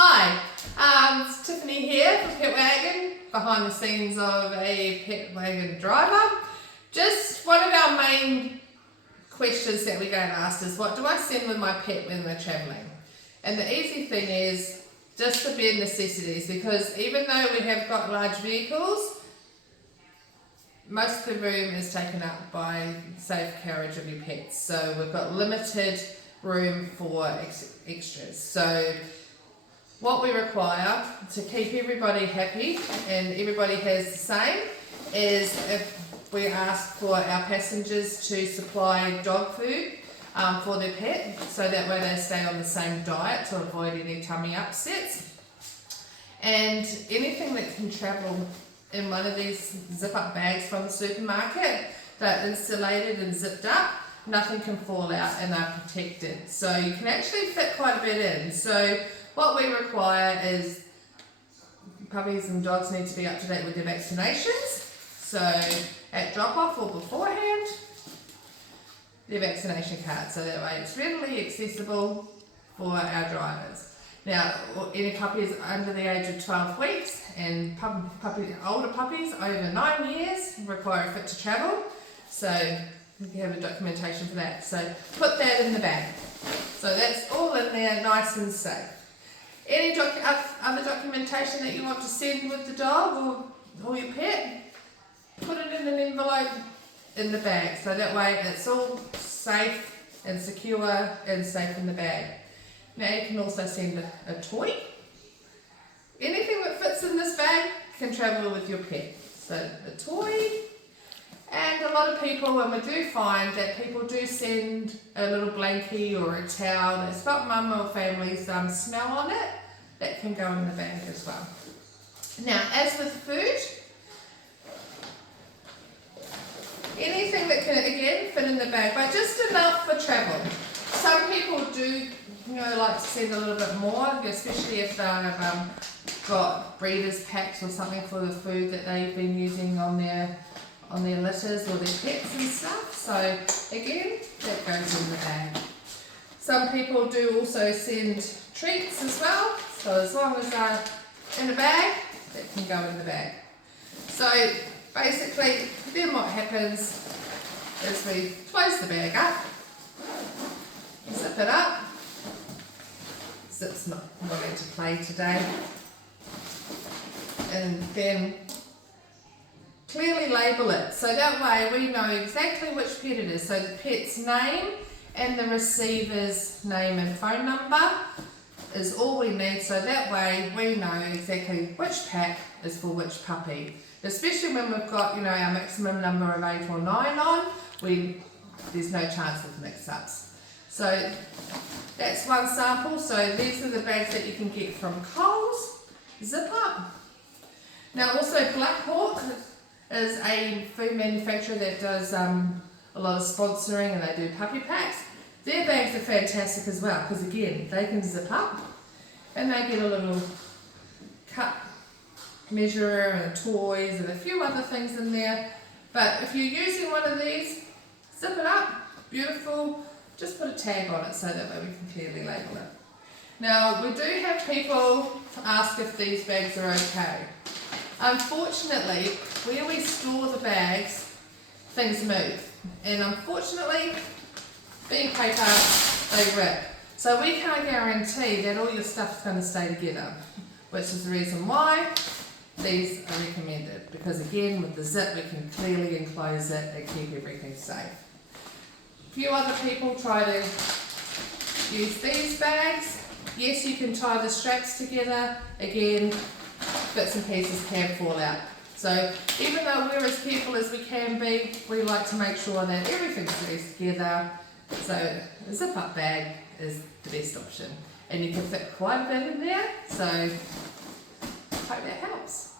Hi, it's Tiffany here from Pet Wagon, behind the scenes of a Pet Wagon driver. Just one of our main questions that we get asked is, what do I send with my pet when we're travelling? And the easy thing is just the bare necessities, because even though we have got large vehicles, most of the room is taken up by safe carriage of your pets. So we've got limited room for extras. So what we require to keep everybody happy and everybody has the same is if we ask for our passengers to supply dog food for their pet, so that way they stay on the same diet to avoid any tummy upsets. And anything that can travel in one of these zip-up bags from the supermarket, they're insulated and zipped up, nothing can fall out and they're protected. So you can actually fit quite a bit in. So what we require is puppies and dogs need to be up to date with their vaccinations. So at drop-off or beforehand, their vaccination card, so that way it's readily accessible for our drivers. Now, any puppies under the age of 12 weeks and older puppies over 9 years require a fit to travel. So you have a documentation for that. So put that in the bag. So that's all in there, nice and safe. Any other documentation that you want to send with the dog or your pet, put it in an envelope in the bag, so that way it's all safe and secure and safe in the bag. Now you can also send a toy. Anything that fits in this bag can travel with your pet. So a toy, and a lot of people, and we do find that people do send a little blankie or a towel that's got mum or family's smell on it, that can go in the bag as well. Now, as with food, anything that can, again, fit in the bag, but just enough for travel. Some people do, like to send a little bit more, especially if they've got breeders' packs or something for the food that they've been using on their litters or their pets and stuff. So again, that goes in the bag. Some people do also send treats as well. So as long as they're in a bag, that can go in the bag. So basically, then what happens is we close the bag up, zip it up. Zip's not wanting to play today. And then clearly label it, so that way we know exactly which pet it is. So the pet's name and the receiver's name and phone number is all we need, so that way we know exactly which pack is for which puppy. Especially when we've got, our maximum number of 8 or 9 on, there's no chance of mix-ups. So that's one sample. So these are the bags that you can get from Coles, Zip Up. Now also Black Hawk is a food manufacturer that does a lot of sponsoring, and they do puppy packs. Their bags are fantastic as well, because again, they can zip up and they get a little cup measurer and toys and a few other things in there. But if you're using one of these, zip it up, beautiful, just put a tag on it so that way we can clearly label it. Now, we do have people ask if these bags are okay. Unfortunately, where we store the bags, things move. And unfortunately, being paper, they rip. So we can't guarantee that all your stuff's going to stay together, which is the reason why these are recommended. Because again, with the zip, we can clearly enclose it and keep everything safe. A few other people try to use these bags. Yes, you can tie the straps together. Again, bits and pieces can fall out. So even though we're as careful as we can be, we like to make sure that everything stays together. So a zip-up bag is the best option. And you can fit quite a bit in there, so I hope that helps.